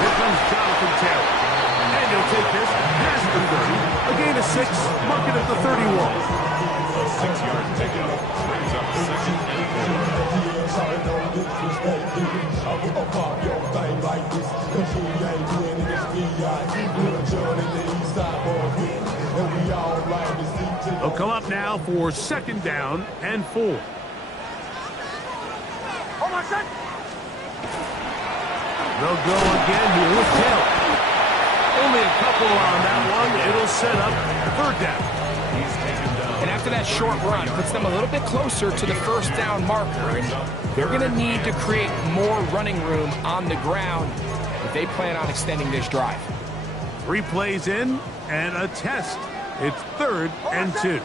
Here comes Jonathan Taylor. And he'll take this past the 30. A gain of 6, mark it at the 31. 6 yards taken. Brings up second and 4. They'll come up now for 2nd down and 4. They'll go again here with Taylor. Only a couple on that one. It'll set up 3rd down. He's taken down. And after that short run, puts them a little bit closer to the 1st down marker. And they're going to need to create more running room on the ground if they plan on extending this drive. 3 plays in and a test. It's 3rd and 2.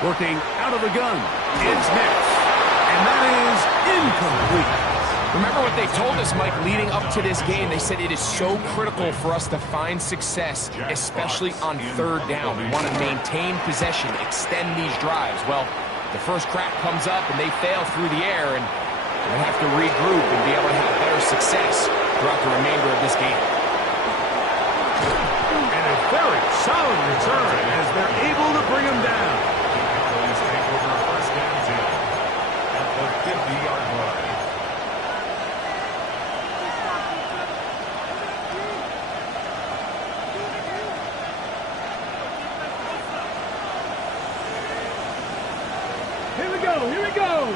Working out of the gun. It's next. And that is incomplete. Remember what they told us, Mike, leading up to this game. They said it is so critical for us to find success, especially on 3rd down. We want to maintain possession, extend these drives. Well, the first crack comes up and they fail through the air, and we'll have to regroup and be able to have better success throughout the remainder of this game. And a very solid return as they're able to bring him down. Please take over 1st and 10 at the 50-yard line. Here we go.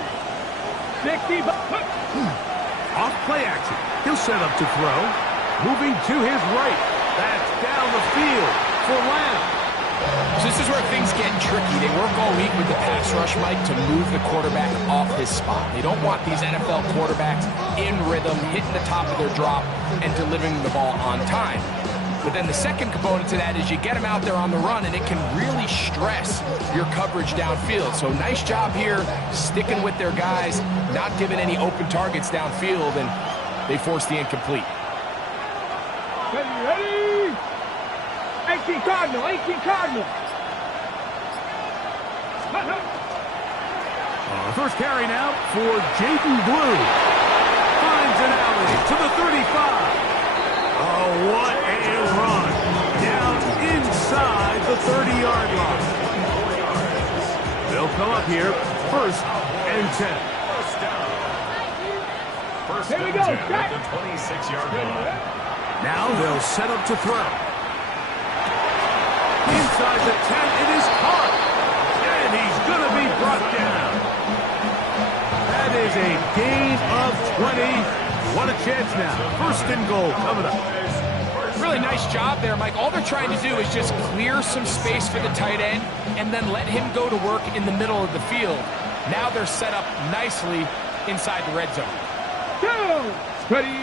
60. Off play action. He'll set up to throw. Moving to his right. That's down the field for Lamb. So this is where things get tricky. They work all week with the pass rush, Mike, to move the quarterback off his spot. They don't want these NFL quarterbacks in rhythm, hitting the top of their drop, and delivering the ball on time. But then the second component to that is you get them out there on the run, and it can really stress your coverage downfield. So nice job here, sticking with their guys, not giving any open targets downfield, and they force the incomplete. Ready? 18 Cardinal. First carry now for Jaden Blue. Finds an alley to the 35. Oh, what a run. Down inside the 30-yard line. They'll come up here, 1st and 10. First down. First Here we and go. 10 at the 26-yard line. Now they'll set up to throw. Inside the 10, it is caught. And he's going to be brought down. That is a gain of 20. What a chance now. 1st and goal coming up. Really nice job there, Mike. All they're trying to do is just clear some space for the tight end and then let him go to work in the middle of the field. Now they're set up nicely inside the red zone. Go. Ready.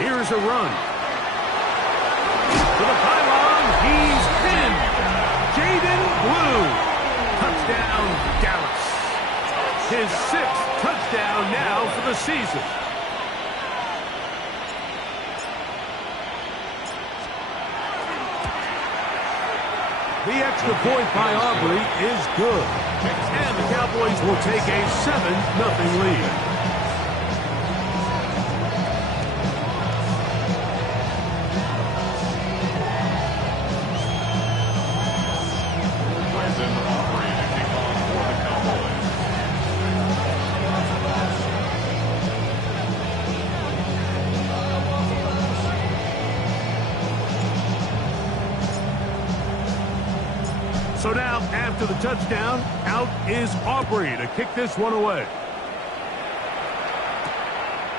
Here's a run. To the pylon, he's pinned. Jaden Blue. Touchdown, Dallas. His 6th touchdown now for the season. The extra point by Aubrey is good. And the Cowboys will take a 7-0 lead. So now, after the touchdown, out is Aubrey to kick this one away.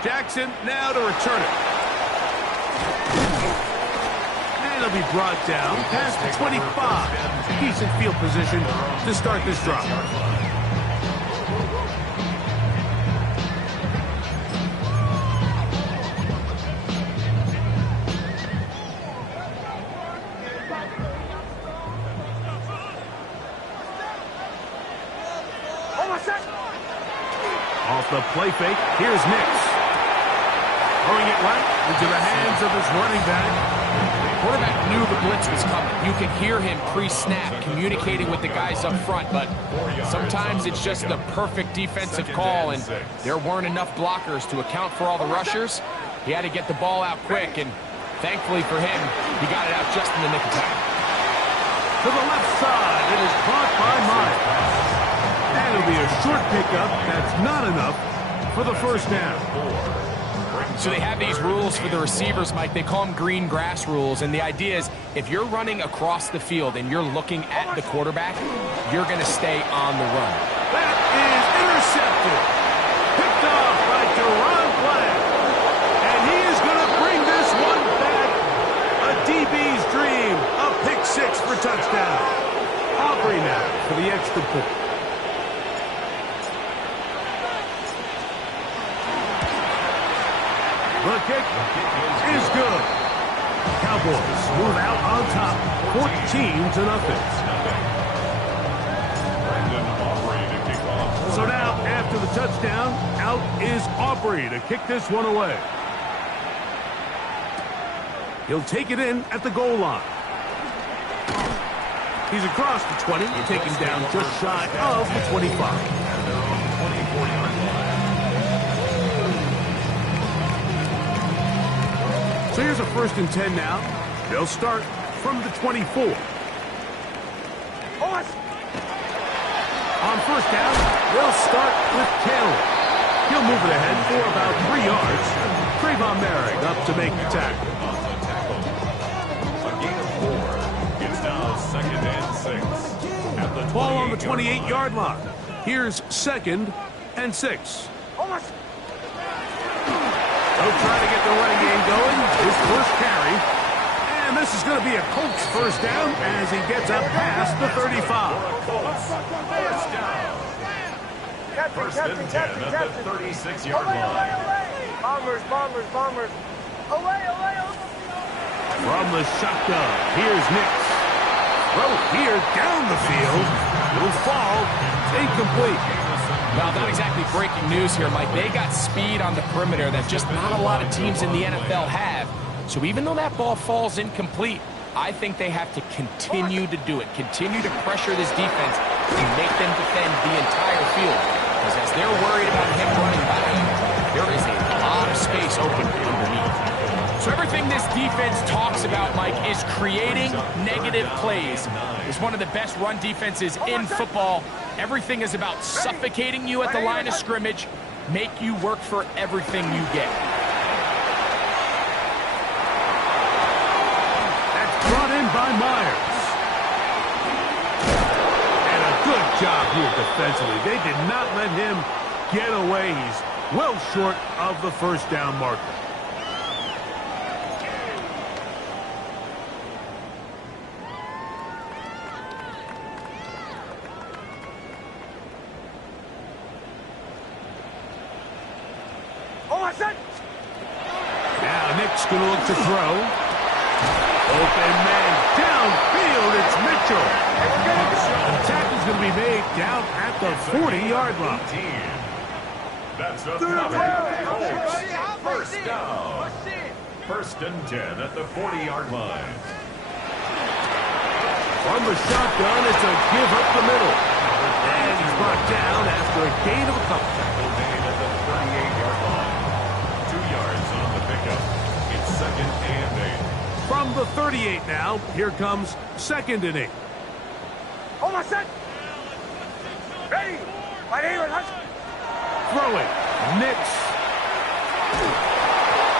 Jackson now to return it. And he'll be brought down past the 25. Decent field position to start this drive. Off the play fake, here's Nix. Throwing it right into the hands of his running back. Quarterback knew the blitz was coming. You could hear him pre-snap communicating with the guys up front, but sometimes it's just the perfect defensive call, and there weren't enough blockers to account for all the rushers. He had to get the ball out quick, and thankfully for him, he got it out just in the nick of time. To the left side, it is caught by Myers. And it'll be a short pickup. That's not enough for the first down. So they have these rules for the receivers, Mike. They call them green grass rules, and the idea is if you're running across the field and you're looking at the quarterback, you're going to stay on the run. That is intercepted. Picked off by Deron Black. And he is going to bring this one back. A DB's dream. A pick six for touchdown. Aubrey now for the extra point. The kick is good. Cowboys move out on top, 14-0. So now, after the touchdown, out is Aubrey to kick this one away. He'll take it in at the goal line. He's across the 20, taken down just shy of the 25. So here's a 1st and 10 now. They'll start from the 24. On 1st down, they'll start with Taylor. He'll move it ahead for about 3 yards. Trayvon Merrick up to make the tackle. A gain of 4. It's now 2nd and 6. Ball on the 28-yard line. Here's 2nd and 6. They'll try to get the running game going. His first carry. And this is going to be a Colts first down as he gets up past the 35. First and 10 at the 36-yard line. Bombers. Away. From the shotgun, here's Nix. Throw here down the field. Will fall. Incomplete. Well, not exactly breaking news here, Mike. They got speed on the perimeter that just not a lot of teams in the NFL have. So even though that ball falls incomplete, I think they have to continue to do it. Continue to pressure this defense and make them defend the entire field. Because as they're worried about him running back, there is a lot of space open underneath. So everything this defense talks about, Mike, is creating negative plays. It's one of the best run defenses in football. Everything is about suffocating you at the line of scrimmage, make you work for everything you get. That's brought in by Myers. And a good job here defensively. They did not let him get away. He's well short of the first down marker. Now Nick's going to look to throw. Open man downfield. It's Mitchell. The tackle's going to be made down at the 40-yard line. That's a first down. 1st and 10 at the 40-yard line. From the shotgun, it's a give up the middle. And he's brought down after a gain of a couple. Gain at the 38-yard line. 2 yards on the pickup. It's 2nd and 8. From the 38 now, here comes 2nd and 8. Ready. Throwing. Nix.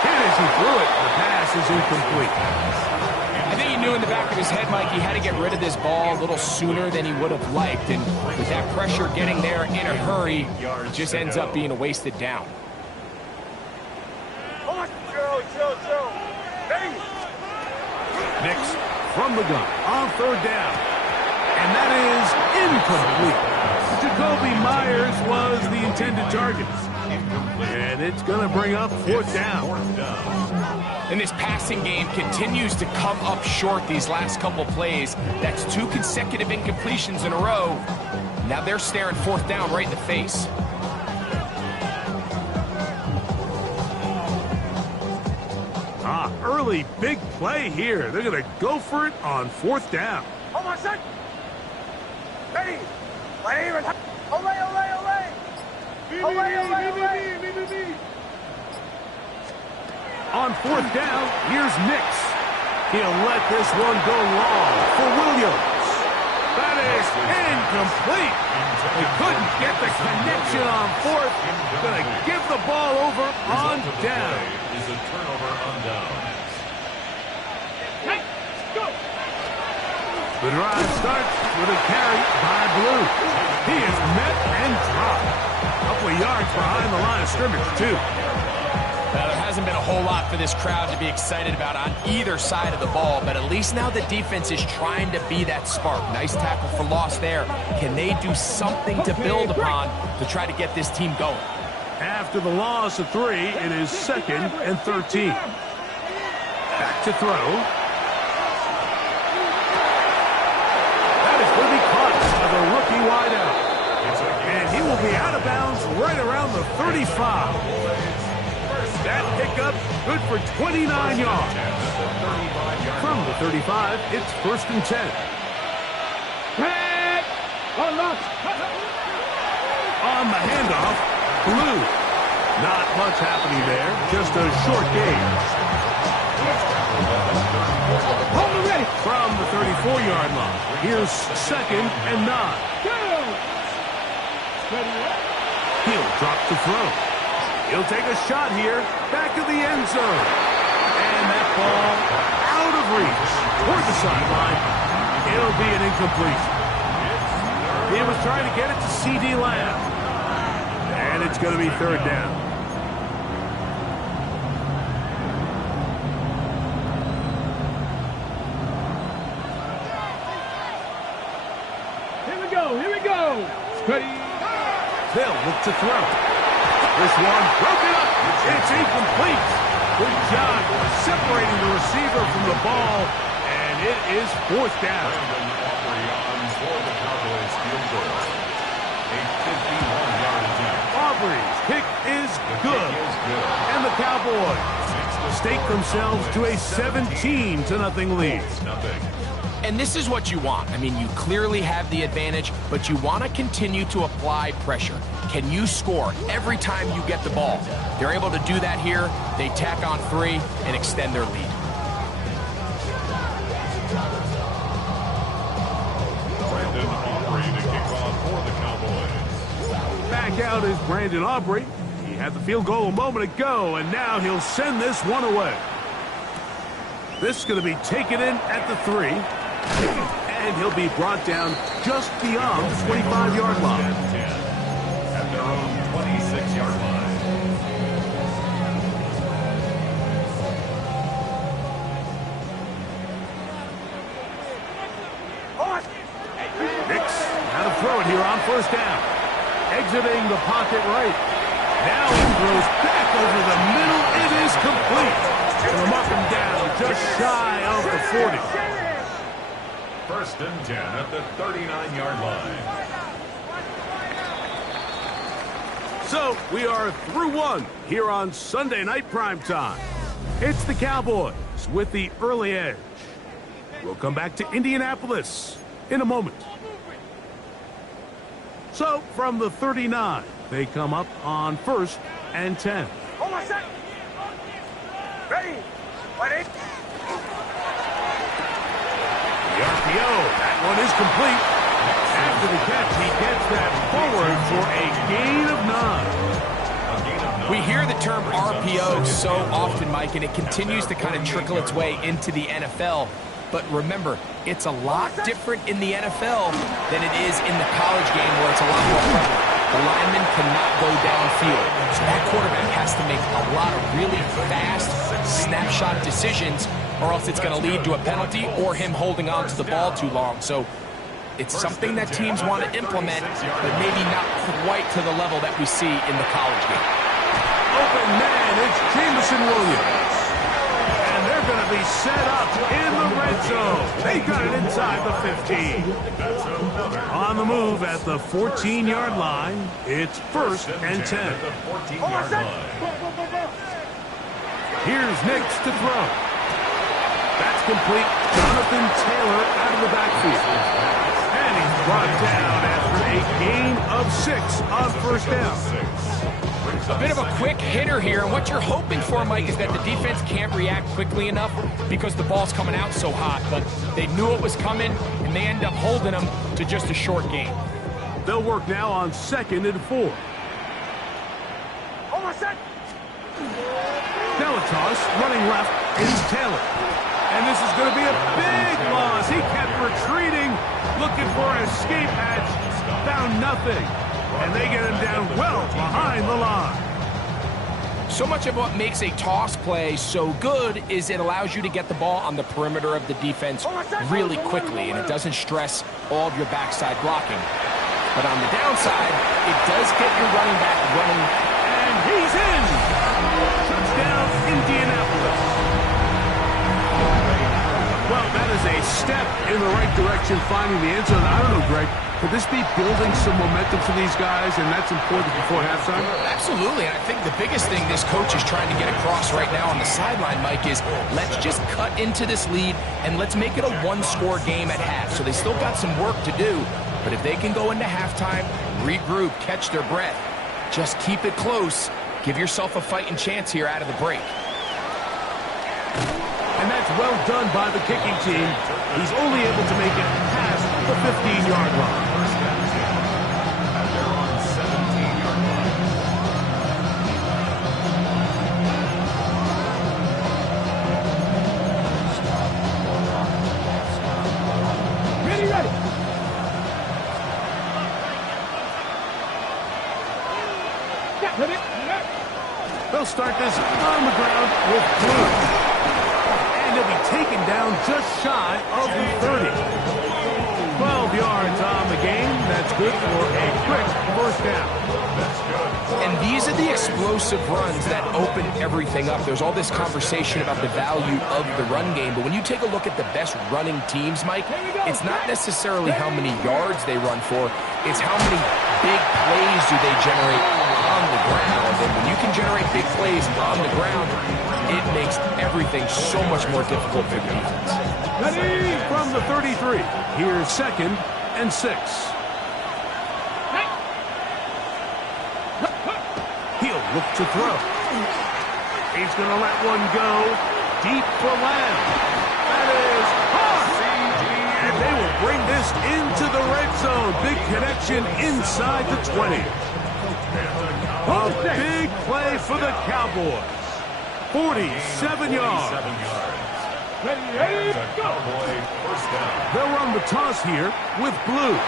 Hit as he threw it. The pass is incomplete. I think he knew in the back of his head, Mike, he had to get rid of this ball a little sooner than he would have liked. And with that pressure getting there in a hurry, it just ends up being a wasted down. Chill. Ready. Nix from the gun on 3rd down. And that is incomplete. Jacoby Myers was the intended target. And it's going to bring up 4th down. And this passing game continues to come up short these last couple plays. That's 2 consecutive incompletions in a row. Now they're staring 4th down right in the face. Early really big play here. They're going to go for it on 4th down. Hold on, set. Ready. Ready. Olay, olay, olay. Olay, olay, olay. On 4th down, here's Nix. He'll let this one go long for Williams. That is incomplete. They couldn't get the connection on 4th. Going to give the ball over on down. Is a turnover on downs. The drive starts with a carry by Blue. He is met and dropped. A couple of yards behind the line of scrimmage, too. Now, there hasn't been a whole lot for this crowd to be excited about on either side of the ball, but at least now the defense is trying to be that spark. Nice tackle for loss there. Can they do something to build upon to try to get this team going? After the loss of 3, it is 2nd and 13. Back to throw. That is going to be caught by the rookie wideout. And he will be out of bounds right around the 35. That pickup good for 29 yards. From the 35, it's 1st and 10. On the handoff, Blue. Not much happening there, just a short gain. From the 34-yard line, here's 2nd and 9. He'll drop the throw. He'll take a shot here, back of the end zone. And that ball out of reach toward the sideline. It'll be an incompletion. He was trying to get it to C.D. Lamb. And it's going to be 3rd down. Here we go. Ready. They'll look to throw. This one broken up. It's incomplete. Good job separating the receiver from the ball, and it is 4th down. For the Cowboys field goal. A 51-yard attempt. Aubrey's kick is good. And the Cowboys stake themselves to a 17-0 lead. And this is what you want. I mean, you clearly have the advantage, but you want to continue to apply pressure. Can you score every time you get the ball? They're able to do that here. They tack on 3 and extend their lead. Brandon Aubrey to kick off for the Cowboys. Back out is Brandon Aubrey. He had the field goal a moment ago, and now he'll send this one away. This is going to be taken in at the 3. And he'll be brought down just beyond the 25-yard line. At their own 26-yard line. Nix, how to throw it here on 1st down. Exiting the pocket right. Now he throws back over the middle. It is complete. And they'll mark him down just shy of the 40. 1st and 10 at the 39-yard line. So we are through 1 here on Sunday Night Primetime. It's the Cowboys with the early edge. We'll come back to Indianapolis in a moment. So from the 39, they come up on 1st and 10. Hold on, set. Ready. Ready. The RPO, that one is complete. After the catch, he gets that forward for a gain of 9. We hear the term RPO so often, Mike, and it continues to kind of trickle its way into the NFL. But remember, it's a lot different in the NFL than it is in the college game where it's a lot more prevalent. The lineman cannot go downfield. So that quarterback has to make a lot of really fast snapshot decisions, or else it's going to lead to a penalty or him holding on to the ball too long. So it's something that teams want to implement, but maybe not quite to the level that we see in the college game. Open man, it's Jameson Williams. And they're going to be set up in the red zone. They got it inside the 15. On the move at the 14-yard line, it's 1st and 10. The 14-yard line. Here's Nix to throw. complete. Jonathan Taylor out of the backfield. And he's brought down after a gain of 6 on first down. A bit of a quick hitter here, and what you're hoping for, Mike, is that the defense can't react quickly enough because the ball's coming out so hot, but they knew it was coming, and they end up holding them to just a short gain. They'll work now on 2nd and 4. Over set. Now a toss, running left is Taylor. And this is going to be a big loss. He kept retreating, looking for an escape hatch, found nothing. And they get him down well behind the line. So much of what makes a toss play so good is it allows you to get the ball on the perimeter of the defense really quickly, and it doesn't stress all of your backside blocking. But on the downside, it does get your running back running. And he's in! Touchdown, Indianapolis. Well, that is a step in the right direction, finding the end zone. I don't know, Greg. Could this be building some momentum for these guys, and that's important before halftime? Absolutely, and I think the biggest thing this coach is trying to get across right now on the sideline, Mike, is let's just cut into this lead, and let's make it a one-score game at half. So they still got some work to do, but if they can go into halftime, regroup, catch their breath, just keep it close, give yourself a fighting chance here out of the break. And that's well done by the kicking team. He's only able to make it past the 15-yard line. And they're on 17-yard line. Ready, ready. They'll start this on the ground with Blue. And he'll be taken down just shy of the 30. 12 yards on the game. That's good for a quick first down. And these are the explosive runs that open everything up. There's all this conversation about the value of the run game, but when you take a look at the best running teams, Mike, it's not necessarily how many yards they run for, it's how many big plays do they generate on the ground. And when you can generate big plays on the ground, it makes everything so much more difficult for the defense. Ready from the 33. Here's 2nd and 6. He'll look to throw. He's going to let one go deep for Lamb. That is caught. And they will bring this into the red zone. Big connection inside the 20. A big play for the Cowboys. 47 yards. Ready, go. First down. They'll run the toss here with Blue.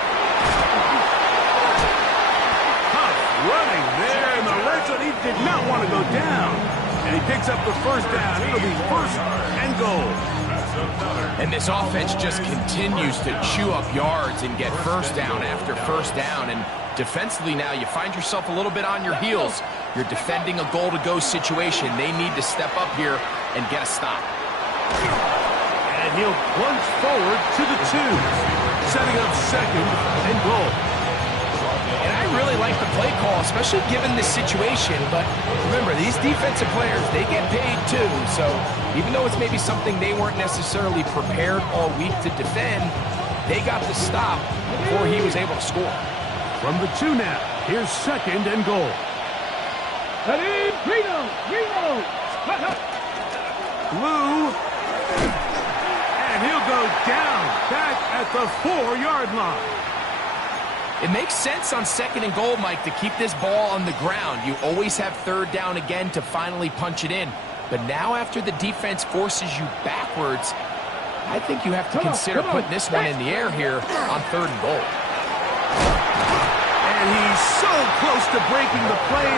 Tough running there in the red zone. He did not want to go down. And he picks up the first down. It'll be 1st and goal. And this offense just continues to chew up yards and get first down after first down. And defensively now, you find yourself a little bit on your heels. You're defending a goal-to-go situation. They need to step up here and get a stop. And he'll plunge forward to the 2, setting up 2nd and goal. And I really like the play call, especially given this situation. But remember, these defensive players, they get paid too. So even though it's maybe something they weren't necessarily prepared all week to defend, they got the stop before he was able to score. From the 2 now, here's 2nd and goal. Ready, Reno. Blue. And he'll go down back at the 4-yard line. It makes sense on 2nd and goal, Mike, to keep this ball on the ground. You always have 3rd down again to finally punch it in. But now after the defense forces you backwards, I think you have to consider putting this one in the air here on 3rd and goal. And he's so close to breaking the play,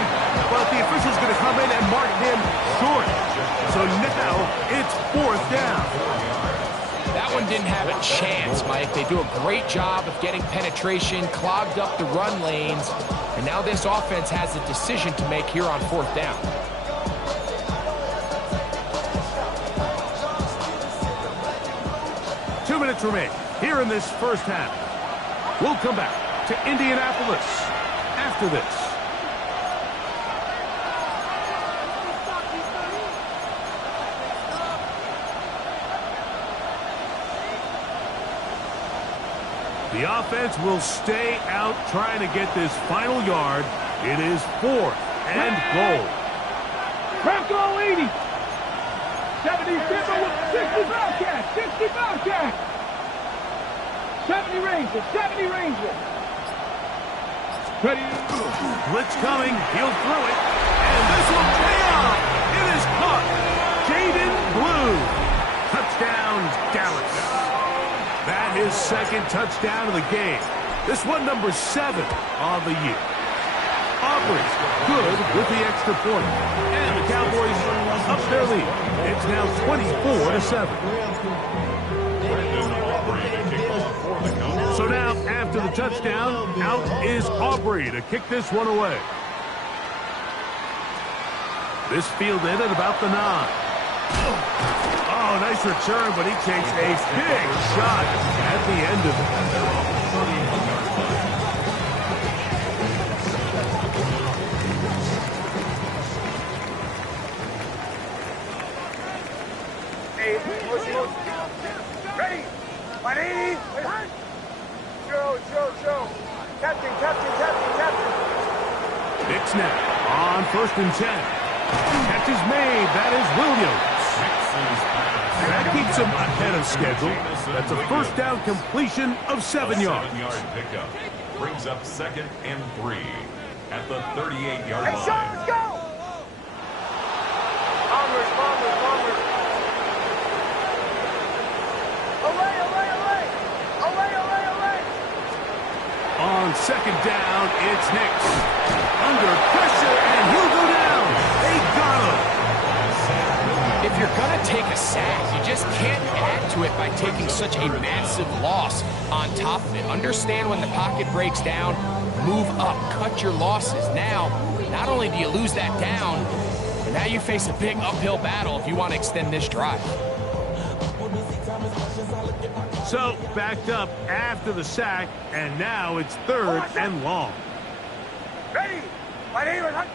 but the official's going to come in and mark him short. So now it's 4th down. That one didn't have a chance, Mike. They do a great job of getting penetration, clogged up the run lanes, and now this offense has a decision to make here on 4th down. Two minutes remain here in this first half. We'll come back to Indianapolis after this. The offense will stay out trying to get this final yard. It is 4th and goal. Bronco 80. 70 Timber with 60 Bobcat. 60 Bobcat. 70 Ranger. 70 Ranger. Ready. Blitz coming. He'll throw it. And this will pay off. It is caught. Jaden Blue. Touchdown, Dallas. That is second touchdown of the game. This one number 7 of the year. Auburn's good with the extra point. And the Cowboys up their lead. It's now 24-7. So now, after the touchdown, out is Aubrey to kick this one away. This fielded at about the 9. Oh, nice return, but he takes a big shot at the end of it. Ready? 180. Show. Captain. Big snap on 1st and 10. Catch is made. That is Williams. That keeps him ahead of schedule. That's a first down completion of 7 yards. 7-yard pickup. Brings up 2nd and 3 at the 38-yard line. Hey, Sean, let's go! Bombers. Away. On 2nd down, it's Hicks. Under pressure, and he'll go down. They got him. If you're going to take a sack, you just can't add to it by taking such a massive loss on top of it. Understand when the pocket breaks down, move up, cut your losses. Now, not only do you lose that down, but now you face a big uphill battle if you want to extend this drive. So, backed up after the sack, and now it's 3rd and long. Ready? 180.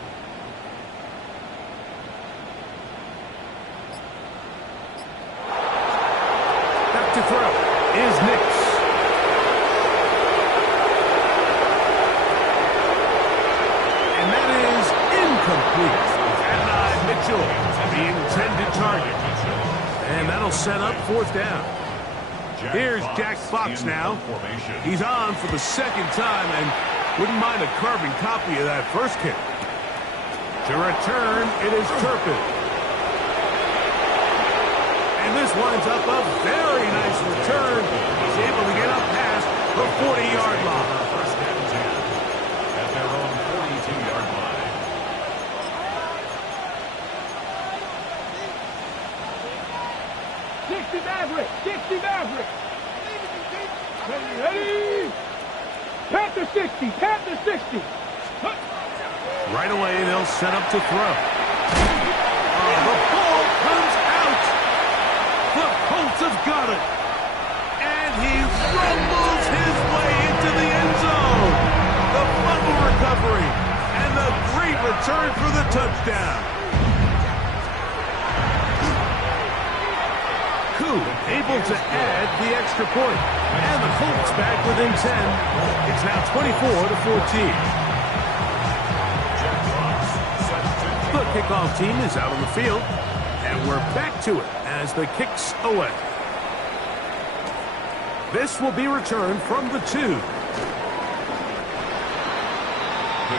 Back to throw is Nix. And that is incomplete. And Mitchell, the intended target. And that'll set up 4th down. Here's Jack Fox now. He's on for the 2nd time and wouldn't mind a carbon copy of that first kick. To return, it is Turpin. And this winds up a very nice return. He's able to get up past the 40-yard line. First and 10 at their own 42-yard line. Maverick. Ready. Panther 60. Right away, they'll set up to throw. The ball comes out. The Colts have got it. And he rumbles his way into the end zone. The fumble recovery. And the great return for the touchdown. Able to add the extra point. And the Colts back within 10. It's now 24-14. The kickoff team is out on the field. And we're back to it as the kick's away. This will be returned from the 2. The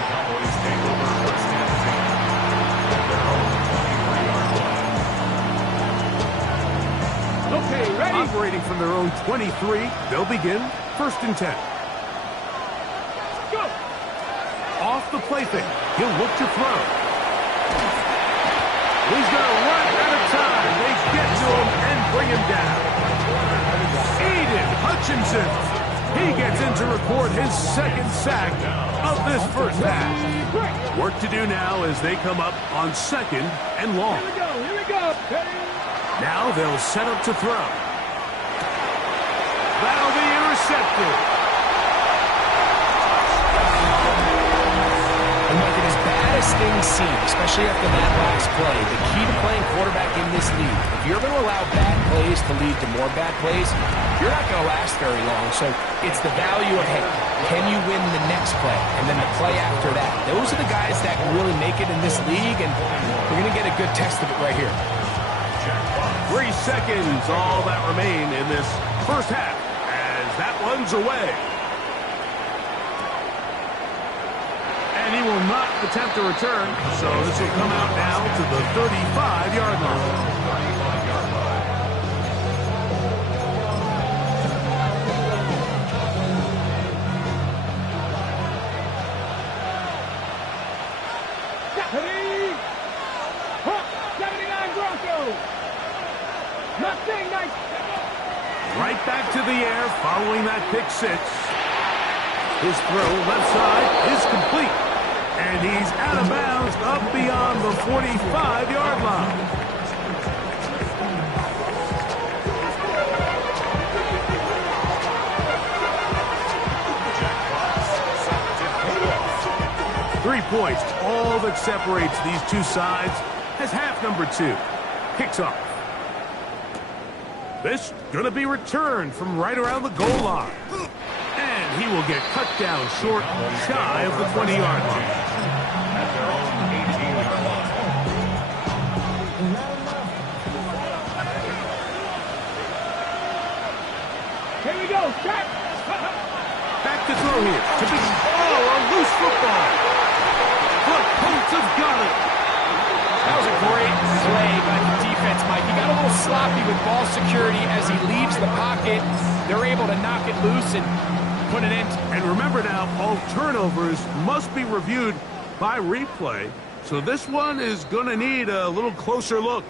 Cowboys take over first and 10 at their own 23-yard line. Okay, ready? Operating from their own 23, they'll begin 1st and 10. Go! Off the play fake, he'll look to throw. He's going to run out of time. They get to him and bring him down. Aiden Hutchinson. He gets in to record his 2nd sack of this first half. Work to do now as they come up on 2nd and long. Here we go. Ready? Now they'll set up to throw. That'll be intercepted. And like, as bad as as things seem, especially after that last play, the key to playing quarterback in this league, if you're going to allow bad plays to lead to more bad plays, you're not going to last very long. So it's the value of, hey, can you win the next play and then the play after that? Those are the guys that really make it in this league, and we're going to get a good test of it right here. 3 seconds, all that remain in this first half as that one's away. And he will not attempt a return, so this will come out now to the 35-yard line. Ready? Huh, 79 Broncos. Nothing nice. Right back to the air following that pick six. His throw left side is complete. And he's out of bounds up beyond the 45-yard line. Three points, all that separates these two sides as half number 2 kicks off. This going to be returned from right around the goal line. And he will get cut down short, shy of the 20-yard line. At their own 18-yard line. Here we go, Jack. Back to throw here. To be, a loose football. The Colts have got it. That was a great play by the defense, Mike. He got a little sloppy with ball security as he leaves the pocket. They're able to knock it loose and put it in. And remember now, all turnovers must be reviewed by replay. So this one is going to need a little closer look.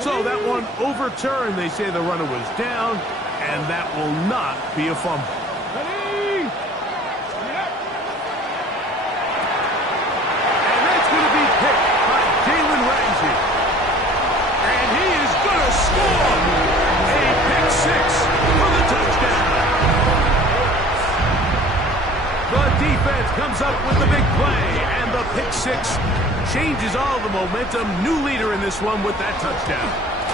So that one overturned. They say the runner was down, and that will not be a fumble. Ready? And that's going to be picked by Jalen Ramsey. And he is going to score a pick six for the touchdown. The defense comes up with the big play, and the pick six changes all the momentum. New leader in this one with that touchdown.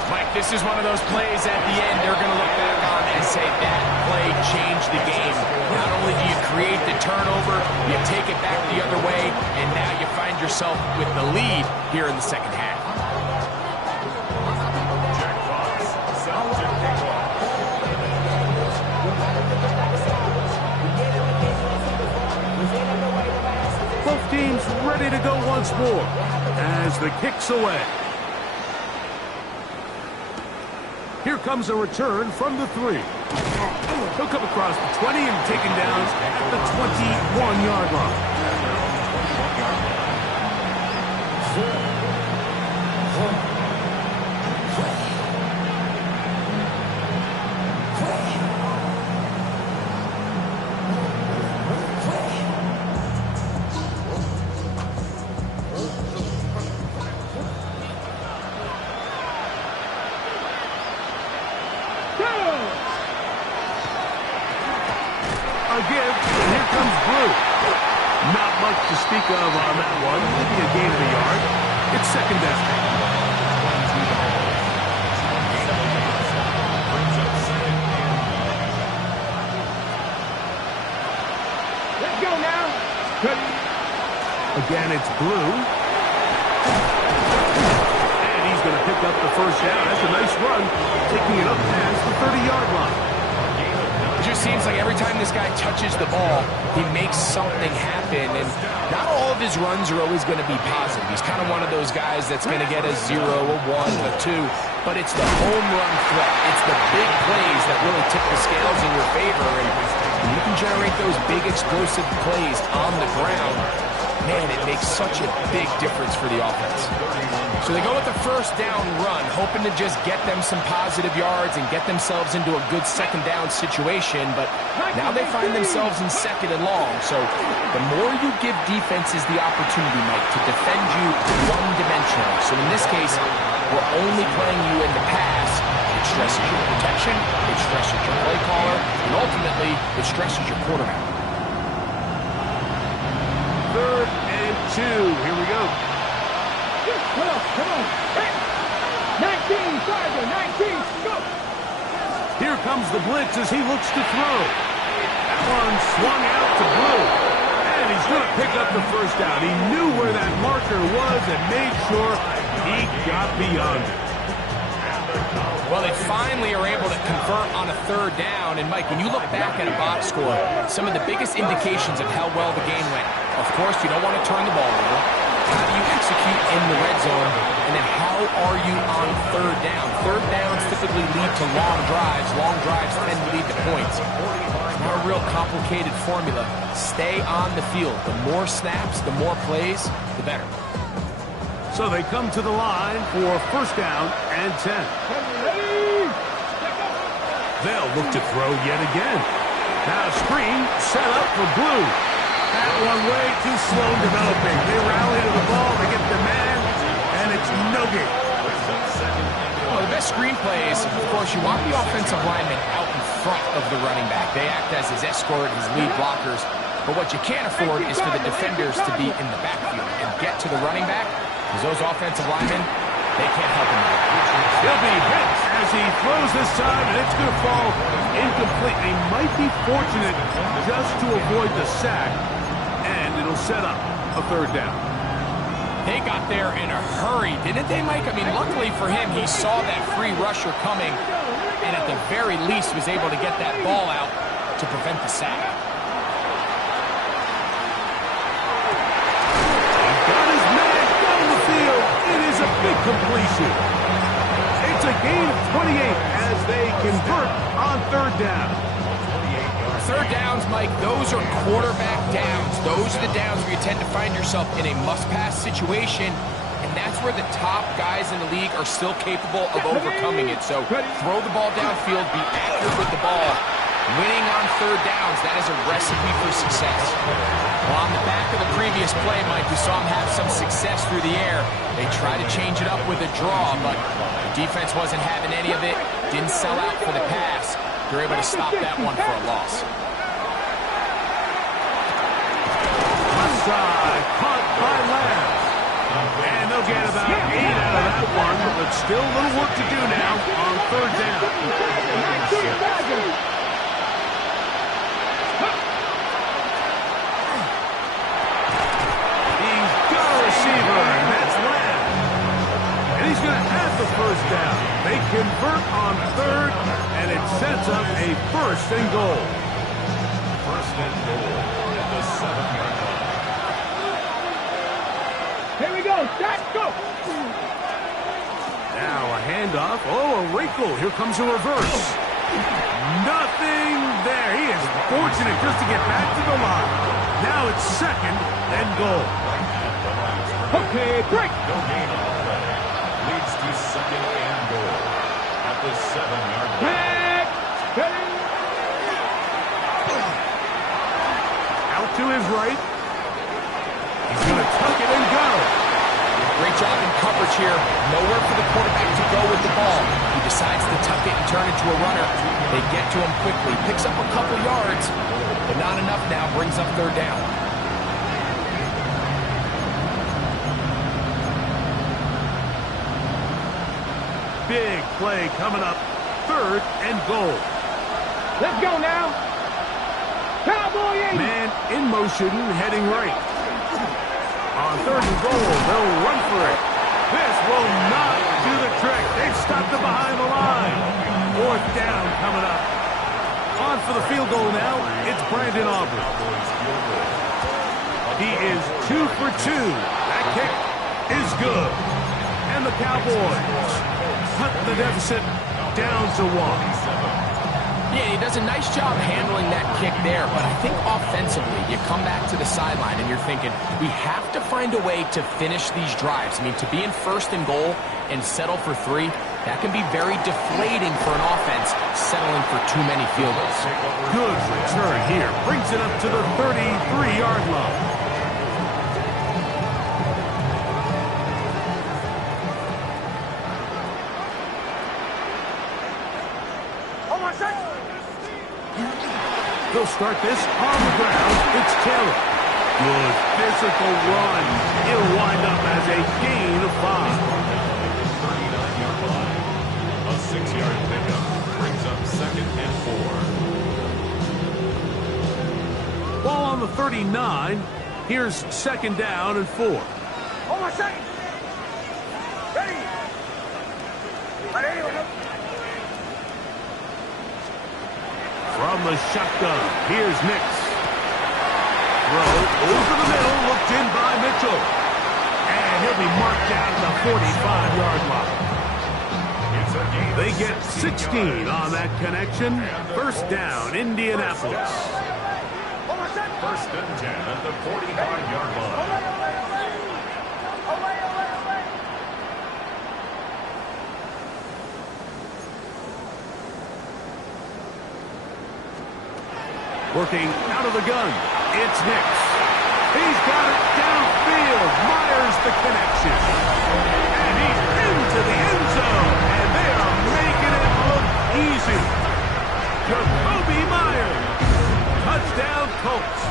Mike, this is one of those plays at the end they're going to look back on and say that play changed the game. Not only do you create the turnover, you take it back the other way, and now you find yourself with the lead here in the second half. Jack Fox set to kick off. Both teams ready to go once more as the kick's away. Here comes a return from the 3. He'll come across the 20 and taken down at the 21-yard line. Again, and here comes Blue. Not much to speak of on that one. Maybe a gain of a yard. It's second down. Let's go now. Ready? Again, it's Blue. And he's going to pick up the first down. That's a nice run, taking it up past the 30-yard line. It just seems like every time this guy touches the ball, he makes something happen, and not all of his runs are always going to be positive. He's kind of one of those guys that's going to get a 0, a 1, a 2, but it's the home run threat. It's the big plays that really tip the scales in your favor, and when you can generate those big explosive plays on the ground, man, it makes such a big difference for the offense. So they go with the first down run, hoping to just get them some positive yards and get themselves into a good second down situation, but now they find themselves in second and long. So the more you give defenses the opportunity, Mike, to defend you one-dimensionally. So in this case, we're only playing you in the pass. It It stresses your protection, it stresses your play caller, and ultimately, it stresses your quarterback. 3rd and 2. Here we go. Come on. Hey. 19, Sergeant, 19, go. Here comes the blitz as he looks to throw. That one swung out to Blue. And he's going to pick up the first down. He knew where that marker was and made sure he got beyond it. Well, they finally are able to convert on a 3rd down. And, Mike, when you look back at a box score, some of the biggest indications of how well the game went. Of course, you don't want to turn the ball over. How do you execute in the red zone? And then how are you on 3rd down? 3rd downs typically lead to long drives. Long drives tend to lead to points. It's not a real complicated formula. Stay on the field. The more snaps, the more plays, the better. So they come to the line for 1st down and 10. They'll look to throw yet again. Now screen set up for Blue. That one way too slow in developing. They rally to the ball, they get the man, and it's no gain. Well, the best screen plays, of course, you want the offensive lineman out in front of the running back. They act as his escort, his lead blockers. But what you can't afford is for the defenders to be in the backfield and get to the running back, because those offensive linemen, they can't help him out. He'll be hit as he throws this time, and it's going to fall incomplete. He might be fortunate just to avoid the sack, and it'll set up a 3rd down. They got there in a hurry, didn't they, Mike? I mean, luckily for him, he saw that free rusher coming, and at the very least was able to get that ball out to prevent the sack. Got his man down the field. It is a big completion. It's a gain of 28 as they convert on 3rd down. 3rd downs, Mike, those are quarterback downs. Those are the downs where you tend to find yourself in a must-pass situation, and that's where the top guys in the league are still capable of overcoming it. So throw the ball downfield, be accurate with the ball. Winning on 3rd downs, that is a recipe for success. Well, on the back of the previous play, Mike, we saw him have some success through the air. They tried to change it up with a draw, but the defense wasn't having any of it. Didn't sell out for the pass. They're able to stop that one for a loss. Left side, caught by Lance. And they'll get about 8 out of that one, but still a little work to do now on 3rd down. He's got a receiver, and that's Lance. And he's going to have the 1st down. They convert on 3rd, and it sets up a 1st and goal. 1st and goal at the 7-yard line. Here we go. Start, go. Now a handoff. Oh, a wrinkle. Here comes a reverse. Nothing there. He is fortunate just to get back to the line. Now it's 2nd and goal. Okay, break. No gain on the play. Leads to 2nd and goal at the 7-yard line. Back. Ready. Out to his right. He's going to tuck it and go. Great job in coverage here. Nowhere for the quarterback to go with the ball. He decides to tuck it and turn it to a runner. They get to him quickly. Picks up a couple yards, but not enough now. Brings up 3rd down. Big play coming up. 3rd and goal. Let's go now. Cowboy 8. Man in motion, heading right. On 3rd and goal, they'll run for it. This will not do the trick. They've stopped it behind the line. 4th down coming up. On for the field goal now. It's Brandon Aubrey. He is 2 for 2. That kick is good. And the Cowboys cut the deficit down to 1. Yeah, he does a nice job handling that kick there, but I think offensively, you come back to the sideline and you're thinking, we have to find a way to finish these drives. I mean, to be in 1st and goal and settle for 3, that can be very deflating for an offense settling for too many field goals. Good return here. Brings it up to the 33-yard line. They'll start this on the ground. It's Taylor. Good physical run. It'll wind up as a gain of 5. 39-yard line. A 6-yard pickup brings up 2nd and 4. Ball on the 39. Here's 2nd down and 4. Hold on a second. Ready. From the shotgun, here's Nix. Throw over the middle, looked in by Mitchell. And he'll be marked down at the 45-yard line. They get 16 on that connection. First down, Indianapolis. 1st and 10 at the 45-yard line. Working out of the gun, it's Nix. He's got it downfield. Myers the connection. And he's into the end zone. And they are making it look easy. Jacoby Myers. Touchdown, Colts.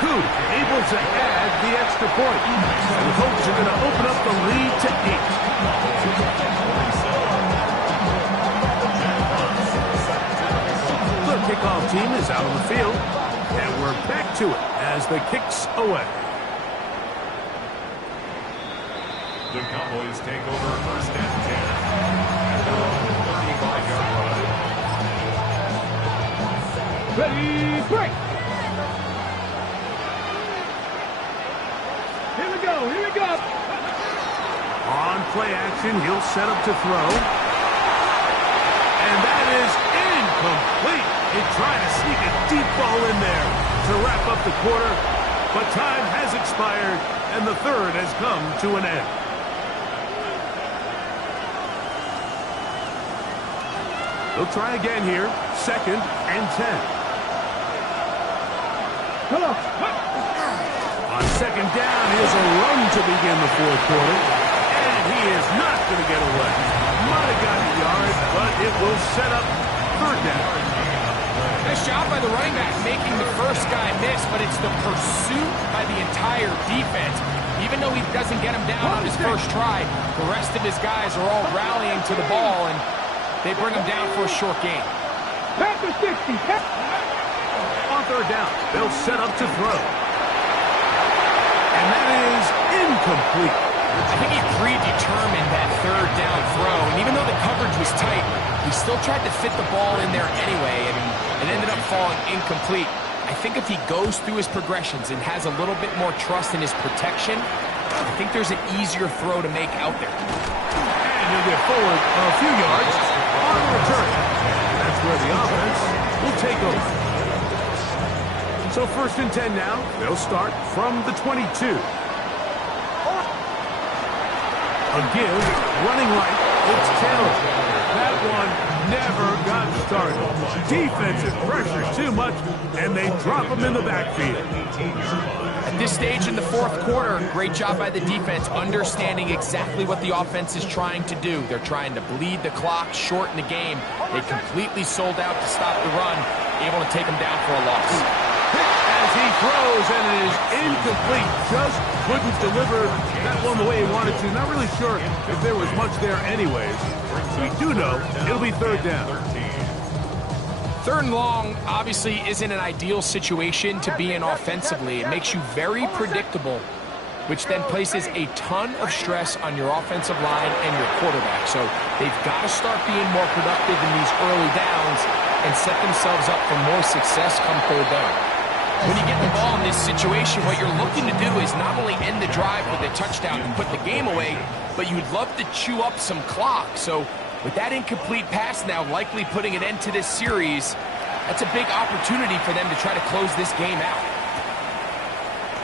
Coop able to add the extra point. And the Colts are going to open up the lead to 8. The kickoff team is out on the field. And we're back to it as the kick's away. The Cowboys take over 1st and 10 at their own 35-yard line. Ready, break. Here we go, here we go. On play action, he'll set up to throw. And that is incomplete. He tried to sneak a deep ball in there to wrap up the quarter, but time has expired, and the third has come to an end. They'll try again here, 2nd and 10. Come on. On 2nd down, here's a run to begin the 4th quarter, and he is not going to get away. Might have got a yard, but it will set up 3rd down. Nice job by the running back making the first guy miss, but it's the pursuit by the entire defense. Even though he doesn't get him down on his first try, the rest of his guys are all rallying to the ball, and they bring him down for a short gain. Back to 60. On 3rd down, they'll set up to throw. And that is incomplete. I think he predetermined that 3rd down throw, and even though the coverage was tight, he still tried to fit the ball in there anyway, and it ended up falling incomplete. I think if he goes through his progressions and has a little bit more trust in his protection, I think there's an easier throw to make out there. And he'll get forward a few yards on the return. That's where the offense will take over. So 1st and 10 now. They'll start from the 22. A give, running right, it's Taylor. That one never got started. Defensive pressure too much, and they drop him in the backfield. At this stage in the 4th quarter, great job by the defense, understanding exactly what the offense is trying to do. They're trying to bleed the clock, shorten the game. They completely sold out to stop the run, able to take him down for a loss. As he throws, and it is incomplete. Just couldn't deliver that one the way he wanted to. Not really sure if there was much there anyways. We do know it'll be 3rd down. 3rd and long obviously isn't an ideal situation to be in offensively. It makes you very predictable, which then places a ton of stress on your offensive line and your quarterback. So they've got to start being more productive in these early downs and set themselves up for more success come 3rd down. When you get the ball in this situation, what you're looking to do is not only end the drive with a touchdown and put the game away, but you'd love to chew up some clock. So with that incomplete pass now likely putting an end to this series, that's a big opportunity for them to try to close this game out.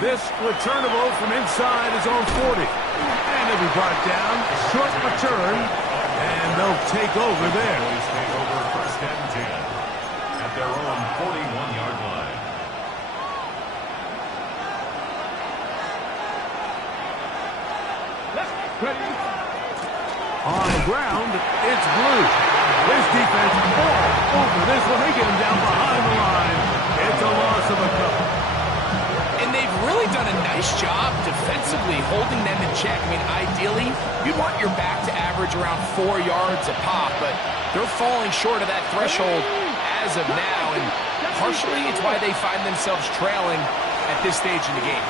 This returnable from inside his own 40. And he'll be brought down. Short return. And they'll take over there. Cowboys take over 1st and 10 at their own 41-yard line. Ready. On the ground, it's Blue. This defense all over this one. They get him down holding them in check. I mean, ideally, you'd want your back to average around 4 yards a pop, but they're falling short of that threshold as of now, and partially it's why they find themselves trailing at this stage in the game.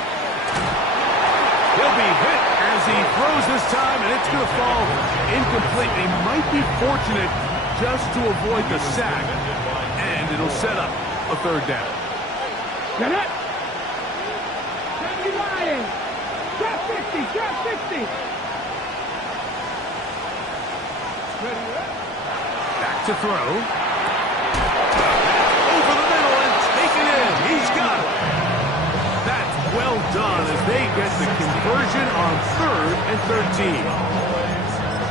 He'll be hit as he throws this time, and it's going to fall incomplete. They might be fortunate just to avoid the sack, and it'll set up a third down. Get it. Drop 50, drop 50. Back to throw. Over the middle and taken in. He's got it. That's well done as they get the conversion on 3rd and 13.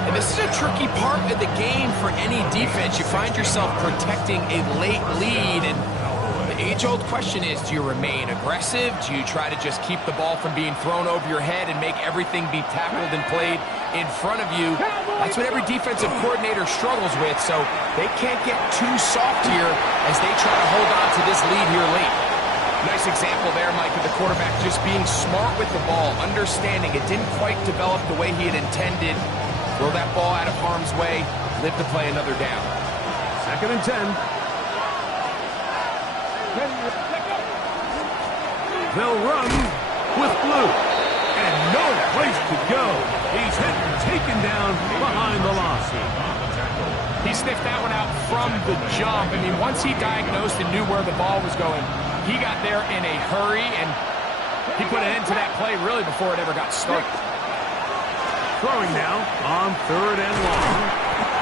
And this is a tricky part of the game for any defense. You find yourself protecting a late lead, and the age-old question is, do you remain aggressive? Do you try to just keep the ball from being thrown over your head and make everything be tackled and played in front of you? That's what every defensive coordinator struggles with, so they can't get too soft here as they try to hold on to this lead here late. Nice example there, Mike, of the quarterback just being smart with the ball, understanding it didn't quite develop the way he had intended. Throw that ball out of harm's way, live to play another down. 2nd and 10. They'll run with Blue. And no place to go. He's hit and taken down behind the line. He sniffed that one out from the jump. I mean, once he diagnosed and knew where the ball was going, he got there in a hurry, and he put an end to that play really before it ever got started. Throwing now on 3rd and long.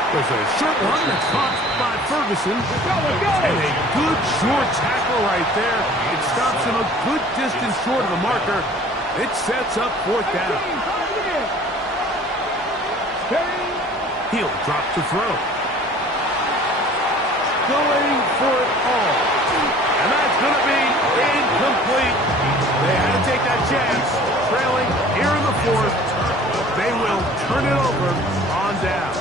There's a short one that's caught by Ferguson. And a good short tackle right there. It stops him a good distance short of the marker. It sets up 4th down. He'll drop to throw. Going for it all. And that's going to be incomplete. They had to take that chance. Trailing here in the 4th. They will turn it over on down.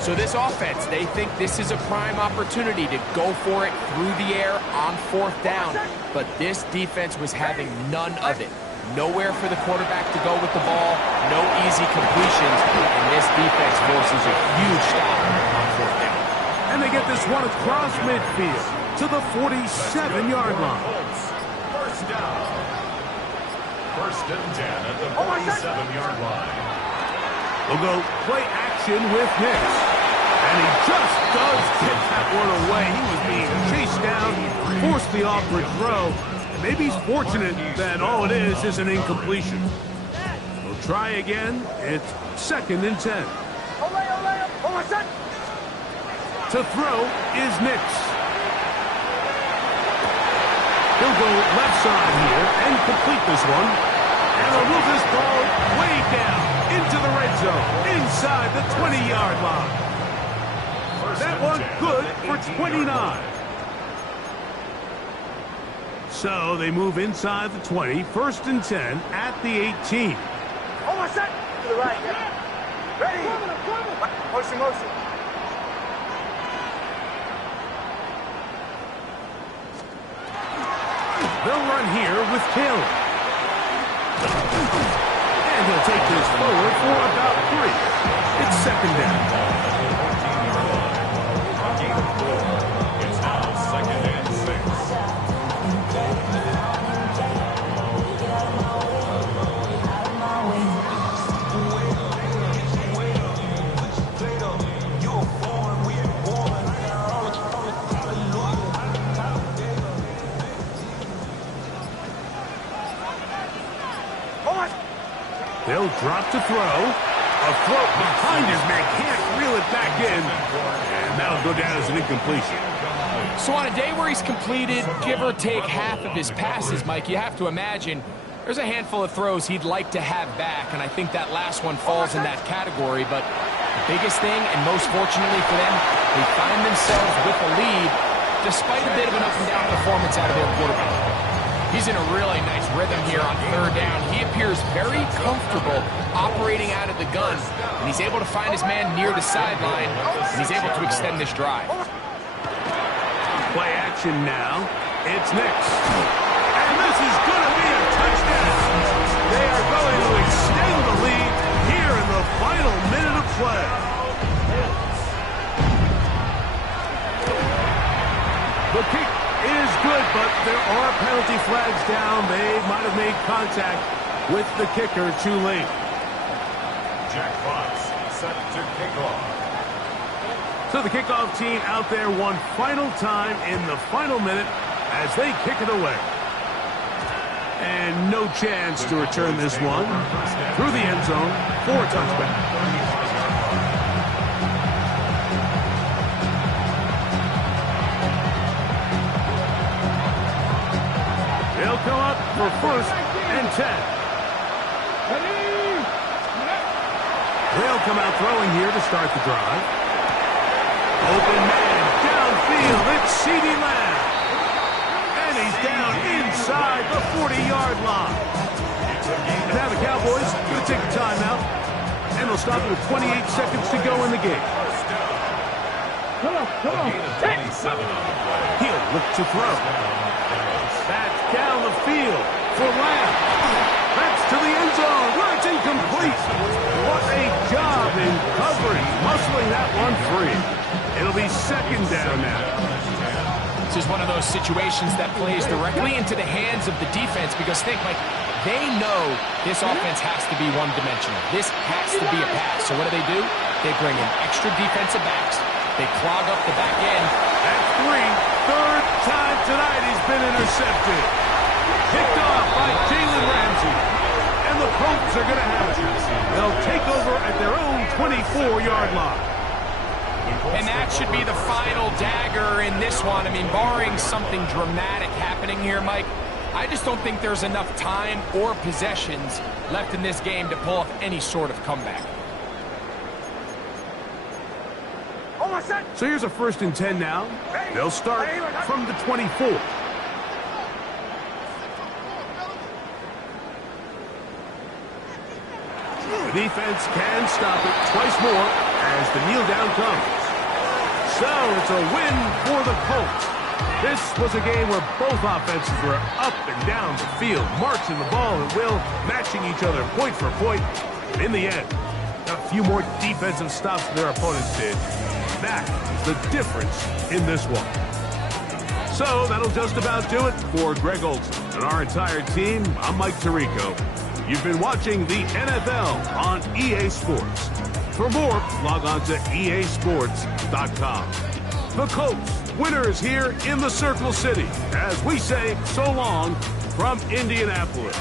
So this offense, they think this is a prime opportunity to go for it through the air on 4th down. But this defense was having none of it. Nowhere for the quarterback to go with the ball, no easy completions, and this defense forces a huge stop on 4th down. And they get this one across midfield to the 47-yard line. 1st down. 1st and 10 at the 47-yard line. We'll go play action with Nix. And he just does get that one away. He was being chased down, forced the awkward throw. And maybe he's fortunate that all it is an incompletion. We'll try again. It's 2nd and 10. To throw is Nix. He'll go left side here and complete this one. And he'll move this ball way down into the red zone, inside the 20-yard line. That one good for 29. So they move inside the 20, 1st and 10 at the 18. Almost set. To the right, yeah. Ready. Motion, motion. They'll run here with Caleb. And he'll take this forward for about 3. It's 2nd down. It's now 2nd and 6. They'll drop to throw. A throw behind his man. Can't reel it back in. And that'll go down as an incompletion. So on a day where he's completed, give or take half of his passes, Mike, you have to imagine there's a handful of throws he'd like to have back, and I think that last one falls in that category. But the biggest thing, and most fortunately for them, they find themselves with a lead despite a bit of an up-and-down performance out of their quarterback. He's in a really nice rhythm here on 3rd down. He appears very comfortable operating out of the gun, and he's able to find his man near the sideline, and he's able to extend this drive. Play action now. It's Nix. And this is going to be a touchdown. They are going to extend the lead here in the final minute of play. The kick is good, but there are penalty flags down. They might have made contact with the kicker too late. Jack Fox set to kick off. So the kickoff team out there one final time in the final minute as they kick it away. And no chance to return this one through the end zone for a touchback. They'll come up for 1st and 10. They'll come out throwing here to start the drive. Open man, downfield, it's CeeDee Lamb. And he's down inside the 40-yard line. And now the Cowboys going to take a timeout. And they'll stop it with 28 seconds to go in the game. Come on. He'll look to throw. That's down the field for Lamb. That's to the end zone where it's incomplete. What a job in coverage, muscling that one free. It'll be 2nd down now. This is one of those situations that plays directly into the hands of the defense because think, Mike, they know this offense has to be one-dimensional. This has to be a pass. So what do? They bring in extra defensive backs. They clog up the back end. That's 3. 3rd time tonight he's been intercepted. Picked off by Jalen Ramsey. And the Colts are going to have it. They'll take over at their own 24-yard line. And that should be the final dagger in this one. I mean, barring something dramatic happening here, Mike, I just don't think there's enough time or possessions left in this game to pull off any sort of comeback. So here's a 1st and 10 now. They'll start from the 24. The defense can stop it twice more as the kneel down comes. So it's a win for the Colts. This was a game where both offenses were up and down the field, marching the ball at will, matching each other point for point. In the end, got a few more defensive stops than their opponents did. That is the difference in this one. So that'll just about do it for Greg Olson and our entire team. I'm Mike Tirico. You've been watching the NFL on EA Sports. For more, log on to easports.com. The Colts, winners here in the Circle City, as we say so long from Indianapolis.